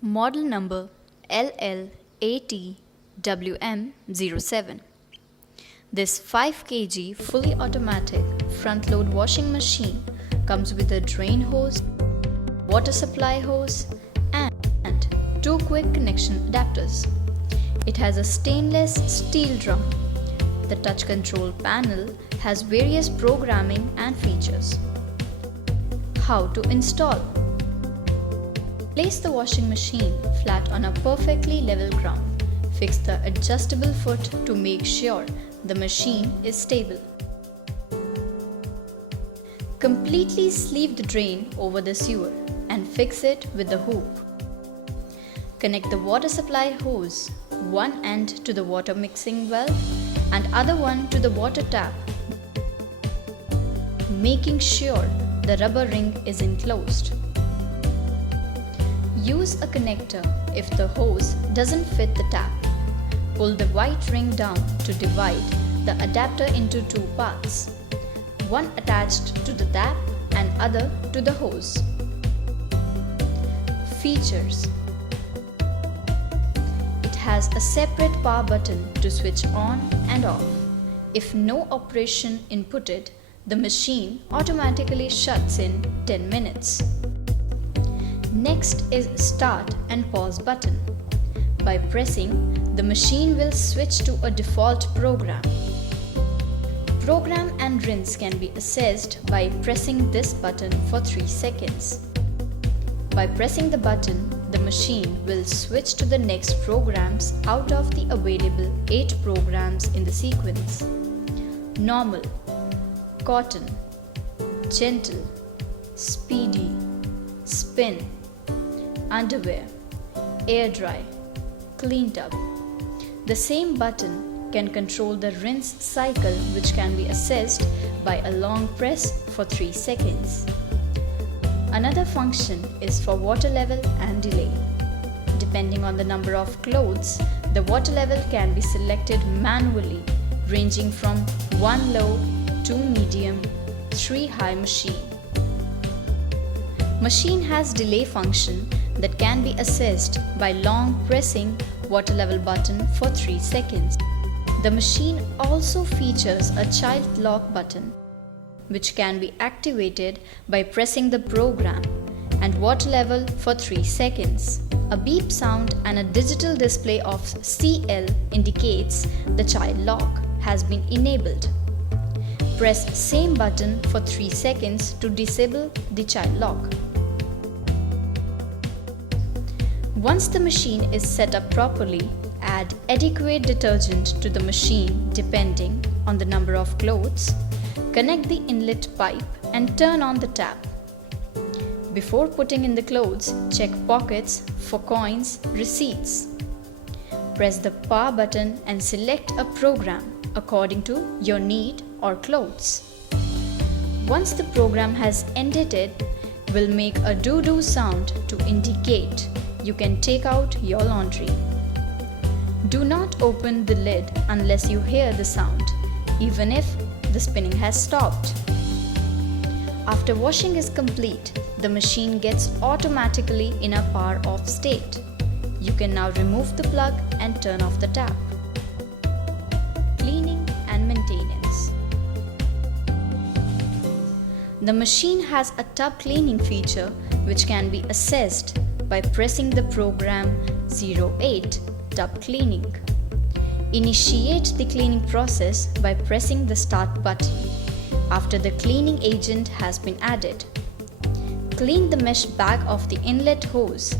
Model number LL80WM07. This 5 kg fully automatic front-load washing machine comes with a drain hose, water supply hose and 2 quick connection adapters. It has a stainless steel drum. The touch control panel has various programming and features. How to install? Place the washing machine flat on a perfectly level ground. Fix the adjustable foot to make sure the machine is stable. Completely sleeve the drain over the sewer and fix it with the hoop. Connect the water supply hose, one end to the water mixing valve and other one to the water tap, making sure the rubber ring is enclosed. Use a connector if the hose doesn't fit the tap. Pull the white ring down to divide the adapter into 2 parts, one attached to the tap and other to the hose. Features: it has a separate power button to switch on and off. If no operation inputted, the machine automatically shuts in 10 minutes. Next is start and pause button. By pressing, the machine will switch to a default program. Program and rinse can be assessed by pressing this button for 3 seconds. By pressing the button, the machine will switch to the next programs out of the available 8 programs in the sequence. Normal, cotton, gentle, speedy, spin, underwear, air dry, clean tub. The same button can control the rinse cycle, which can be assessed by a long press for 3 seconds. Another function is for water level and delay. Depending on the number of clothes, the water level can be selected manually, ranging from 1 low, 2 medium, 3 high machine. Machine has delay function that can be assessed by long pressing water level button for 3 seconds. The machine also features a child lock button, which can be activated by pressing the program and water level for 3 seconds. A beep sound and a digital display of CL indicates the child lock has been enabled. Press same button for 3 seconds to disable the child lock. Once the machine is set up properly, add adequate detergent to the machine depending on the number of clothes. Connect the inlet pipe and turn on the tap. Before putting in the clothes, check pockets for coins, receipts. Press the power button and select a program according to your need or clothes. Once the program has ended, it will make a doo-doo sound to indicate you can take out your laundry. Do not open the lid unless you hear the sound, even if the spinning has stopped. After washing is complete, the machine gets automatically in a power off state. You can now remove the plug and turn off the tap. Cleaning and maintenance. The machine has a tub cleaning feature which can be assessed by pressing the program 08 Tub Cleaning. Initiate the cleaning process by pressing the start button after the cleaning agent has been added. Clean the mesh bag of the inlet hose.